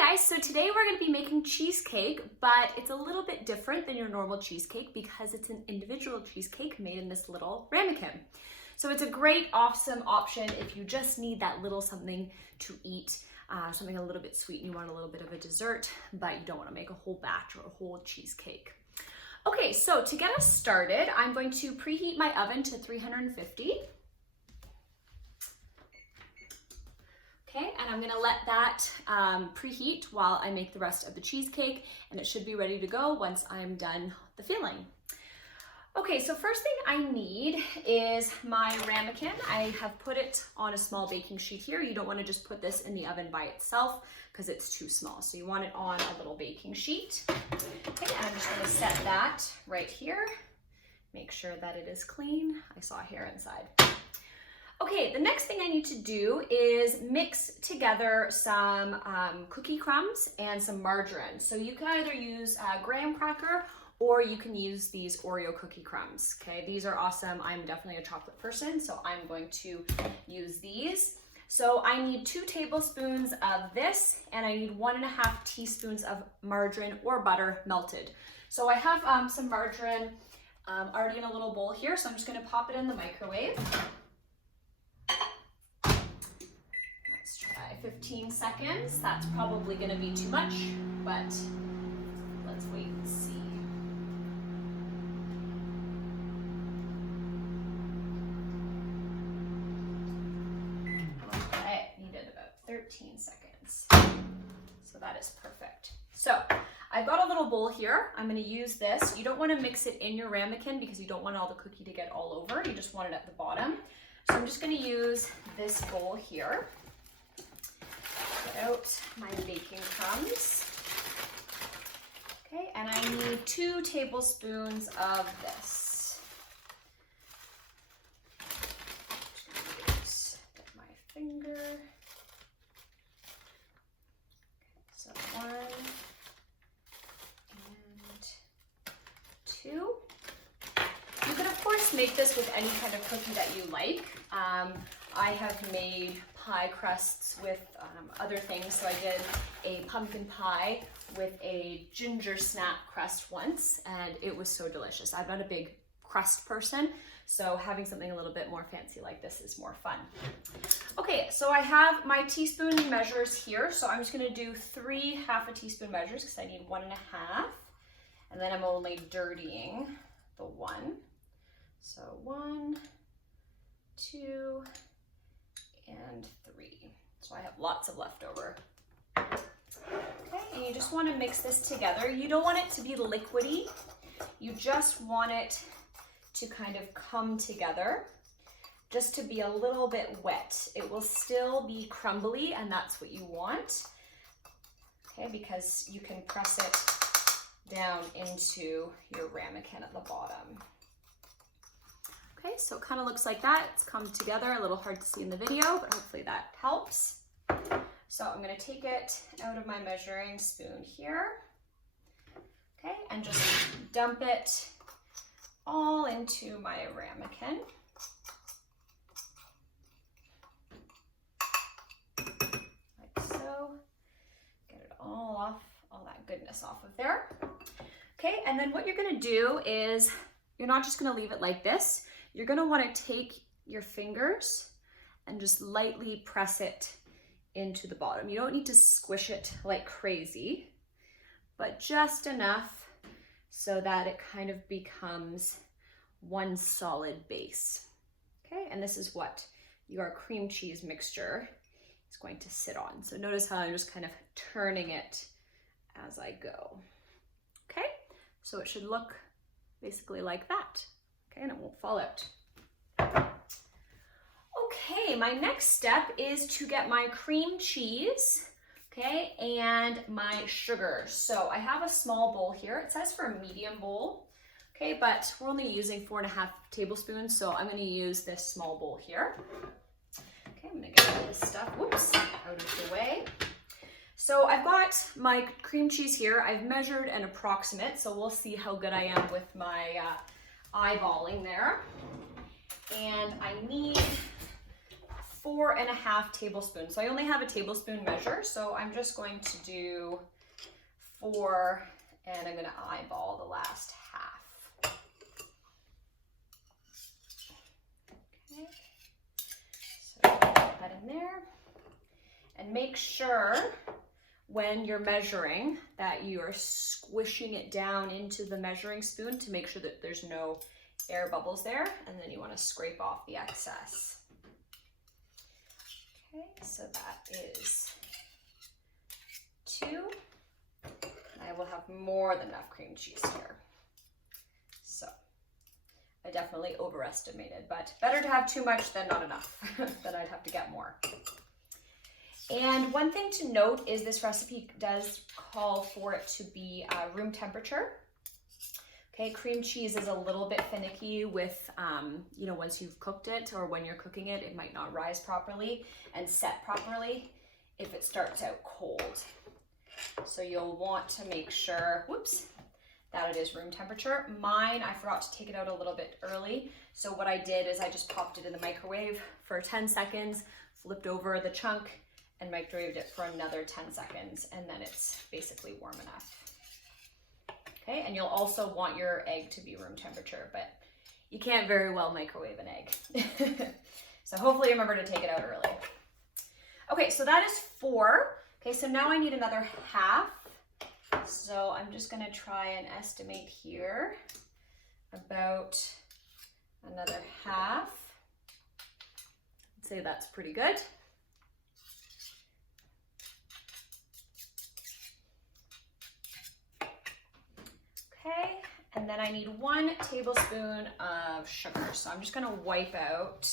Hi guys, so today we're going to be making cheesecake, but it's a little bit different than your normal cheesecake because it's an individual cheesecake made in this little ramekin. So it's a great, awesome option if you just need that little something to eat, something a little bit sweet and you want a little bit of a dessert, but you don't want to make a whole batch or a whole cheesecake. Okay, so to get us started, I'm going to preheat my oven to 350. Okay, and I'm gonna let that preheat while I make the rest of the cheesecake, and it should be ready to go once I'm done the filling. Okay, so first thing I need is my ramekin. I have put it on a small baking sheet here. You don't wanna just put this in the oven by itself because it's too small. So you want it on a little baking sheet. Okay, and I'm just gonna set that right here. Make sure that it is clean. I saw hair inside. Okay, the next thing I need to do is mix together some cookie crumbs and some margarine. So you can either use graham cracker or you can use these Oreo cookie crumbs. Okay, these are awesome. I'm definitely a chocolate person, so I'm going to use these. So I need 2 tablespoons of this, and I need 1.5 teaspoons of margarine or butter melted. So I have some margarine already in a little bowl here, so I'm just gonna pop it in the microwave. 15 seconds. That's probably going to be too much, but let's wait and see. I needed about 13 seconds. So that is perfect. So I've got a little bowl here. I'm going to use this. You don't want to mix it in your ramekin because you don't want all the cookie to get all over. You just want it at the bottom. So I'm just going to use this bowl here. Get out my baking crumbs. Okay, and I need 2 tablespoons of this. Just get my finger. Okay, so 1 and 2. You can of course make this with any kind of cookie that you like. I have made pie crusts with other things. So I did a pumpkin pie with a ginger snap crust once, and it was so delicious. I'm not a big crust person, so having something a little bit more fancy like this is more fun. Okay, so I have my teaspoon measures here. So I'm just gonna do 3 half a teaspoon measures because I need 1.5. And then I'm only dirtying the 1. So 1, 2, and 3. So I have lots of leftover. Okay, and you just want to mix this together. You don't want it to be liquidy. You just want it to kind of come together, just to be a little bit wet. It will still be crumbly, and that's what you want. Okay, because you can press it down into your ramekin at the bottom. Okay, so it kind of looks like that. It's come together, a little hard to see in the video, but hopefully that helps. So I'm gonna take it out of my measuring spoon here. Okay, and just dump it all into my ramekin. Like so. Get it all off, all that goodness off of there. Okay, and then what you're gonna do is, you're not just gonna leave it like this. You're gonna wanna take your fingers and just lightly press it into the bottom. You don't need to squish it like crazy, but just enough so that it kind of becomes one solid base. Okay, and this is what your cream cheese mixture is going to sit on. So notice how I'm just kind of turning it as I go. Okay, so it should look basically like that. Okay, and it won't fall out. Okay, my next step is to get my cream cheese, okay, and my sugar. So I have a small bowl here. It says for a medium bowl, okay, but we're only using 4.5 tablespoons, so I'm gonna use this small bowl here. Okay, I'm gonna get all this stuff, whoops, out of the way. So I've got my cream cheese here. I've measured an approximate, so we'll see how good I am with my eyeballing there. And I need 4.5 tablespoons. So I only have a tablespoon measure, so I'm just going to do 4, and I'm gonna eyeball the last half. Okay, so put that in there. And make sure when you're measuring that you are squishing it down into the measuring spoon to make sure that there's no air bubbles there, and then you want to scrape off the excess. Okay, so that is 2. I will have more than enough cream cheese here. So I definitely overestimated, but better to have too much than not enough. Then I'd have to get more. And one thing to note is this recipe does call for it to be room temperature. Okay, cream cheese is a little bit finicky with, you know, once you've cooked it or when you're cooking it, it might not rise properly and set properly if it starts out cold. So you'll want to make sure, whoops, that it is room temperature. Mine, I forgot to take it out a little bit early. So what I did is I just popped it in the microwave for 10 seconds, flipped over the chunk, and microwaved it for another 10 seconds, and then it's basically warm enough. Okay, and you'll also want your egg to be room temperature, but you can't very well microwave an egg. So hopefully remember to take it out early. Okay, so that is 4. Okay, so now I need another half. So I'm just gonna try and estimate here about another half. I'd say that's pretty good. Okay, and then I need 1 tablespoon of sugar. So I'm just gonna wipe out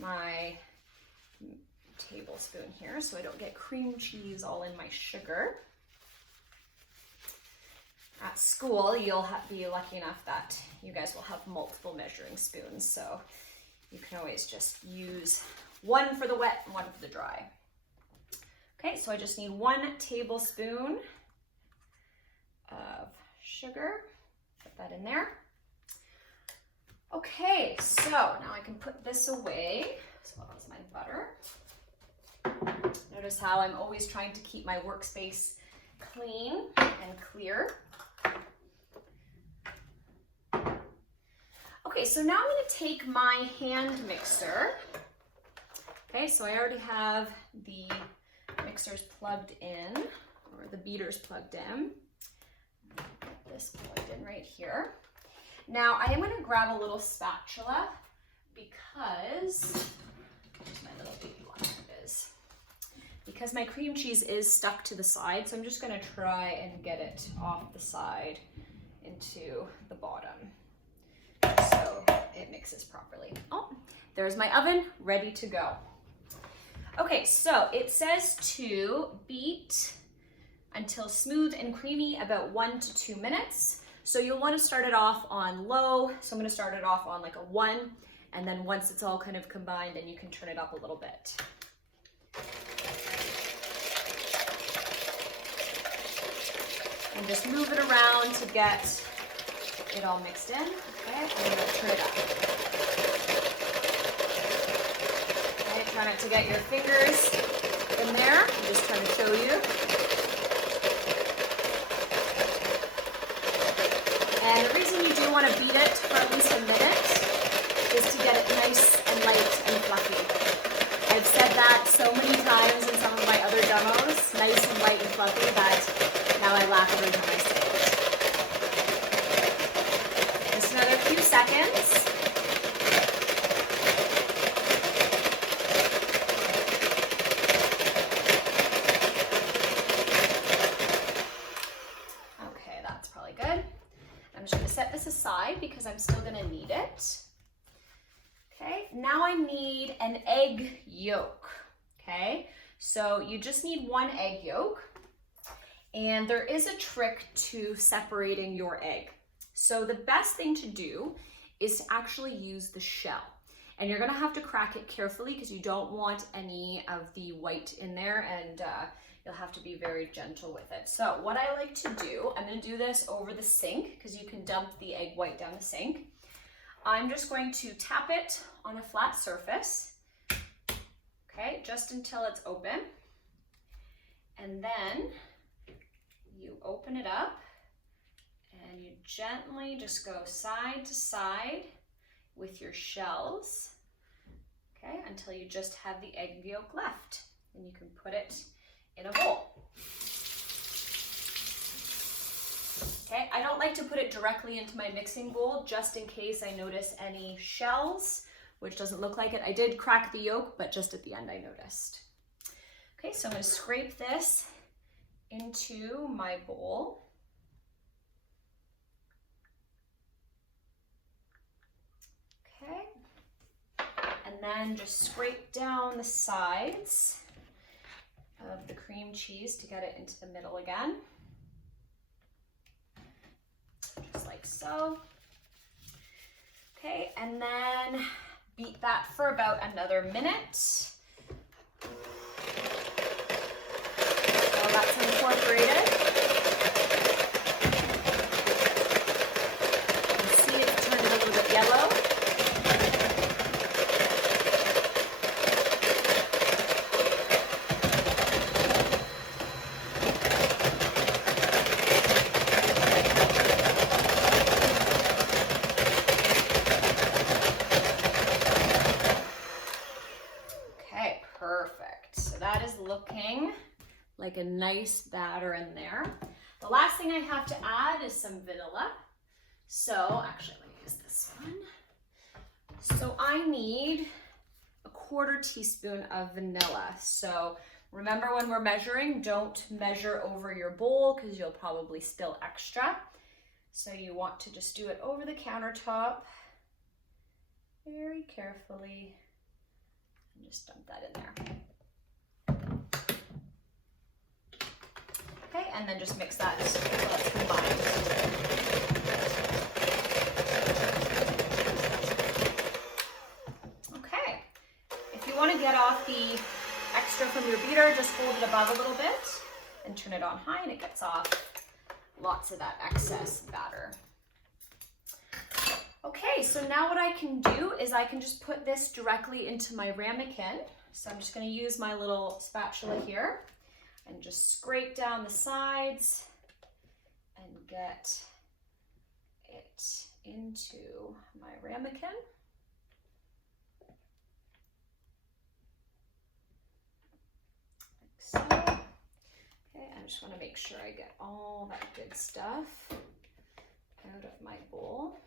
my tablespoon here so I don't get cream cheese all in my sugar. At school, you'll be lucky enough that you guys will have multiple measuring spoons, so you can always just use one for the wet and one for the dry. Okay, so I just need 1 tablespoon of sugar. Put that in there. Okay, so now I can put this away as well as my butter. Notice how I'm always trying to keep my workspace clean and clear. Okay, so now I'm going to take my hand mixer. Okay, so I already have the mixers plugged in, or the beaters plugged in. Get this plugged in right here. Now I am going to grab a little spatula because, where's my little baby one? There it is. Because my cream cheese is stuck to the side, so I'm just going to try and get it off the side into the bottom so it mixes properly. Oh, there's my oven ready to go. Okay, so it says to beat until smooth and creamy, about 1 to 2 minutes. So you'll want to start it off on low. So I'm going to start it off on like a 1, and then once it's all kind of combined, then you can turn it up a little bit. And just move it around to get it all mixed in. Okay, and I'm going to turn it up. Okay, try not to get your fingers in there. I'm just trying to show you. And the reason you do want to beat it for at least a minute is to get it nice and light and fluffy. I've said that so many times in some of my other demos, nice and light and fluffy, that now I laugh every time I say it. Just another few seconds. Okay, that's probably good. I'm just going to set this aside because I'm still going to need it. Okay, now I need an egg yolk. Okay, so you just need 1 egg yolk. And there is a trick to separating your egg. So the best thing to do is to actually use the shell. And you're gonna have to crack it carefully because you don't want any of the white in there, and you'll have to be very gentle with it. So what I like to do, I'm gonna do this over the sink because you can dump the egg white down the sink. I'm just going to tap it on a flat surface Okay, just until it's open. And then you open it up and you gently just go side to side with your shells, okay, until you just have the egg yolk left. And you can put it in a bowl. Okay, I don't like to put it directly into my mixing bowl just in case I notice any shells, which doesn't look like it. I did crack the yolk, but just at the end I noticed. Okay, so I'm going to scrape this into my bowl. Okay, and then just scrape down the sides of the cream cheese to get it into the middle again. Just like so. Okay, and then beat that for about another minute. So that's incorporated. You can see it's turned a little bit yellow. Perfect. So that is looking like a nice batter in there. The last thing I have to add is some vanilla. So actually, let me use this one. So I need a 1/4 teaspoon of vanilla. So remember, when we're measuring, don't measure over your bowl because you'll probably spill extra. So you want to just do it over the countertop very carefully. And just dump that in there. Okay, and then just mix that until it's combined. Okay, if you want to get off the extra from your beater, just hold it above a little bit and turn it on high and it gets off lots of that excess batter. Okay, so now what I can do is I can just put this directly into my ramekin. So I'm just going to use my little spatula here and just scrape down the sides and get it into my ramekin. Like so. Okay, I just want to make sure I get all that good stuff out of my bowl.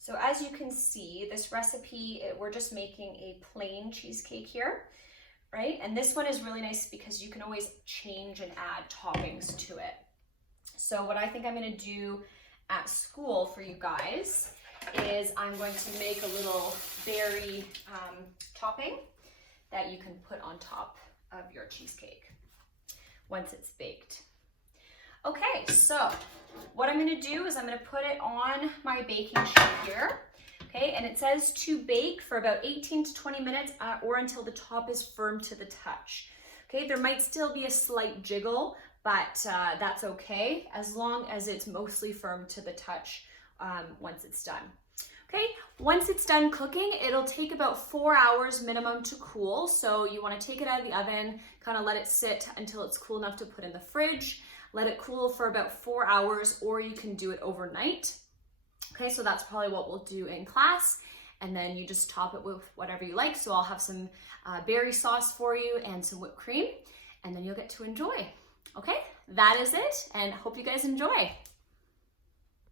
So as you can see, this recipe, we're just making a plain cheesecake here, right? And this one is really nice because you can always change and add toppings to it. So what I think I'm gonna do at school for you guys is I'm going to make a little berry topping that you can put on top of your cheesecake once it's baked. Okay, so what I'm gonna do is I'm gonna put it on my baking sheet here, okay? And it says to bake for about 18 to 20 minutes or until the top is firm to the touch. Okay, there might still be a slight jiggle, but that's okay as long as it's mostly firm to the touch once it's done. Okay, once it's done cooking, it'll take about 4 hours minimum to cool. So you wanna take it out of the oven, kind of let it sit until it's cool enough to put in the fridge. Let it cool for about 4 hours, or you can do it overnight. Okay, so that's probably what we'll do in class. And then you just top it with whatever you like. So I'll have some berry sauce for you and some whipped cream, and then you'll get to enjoy. Okay, that is it, and hope you guys enjoy.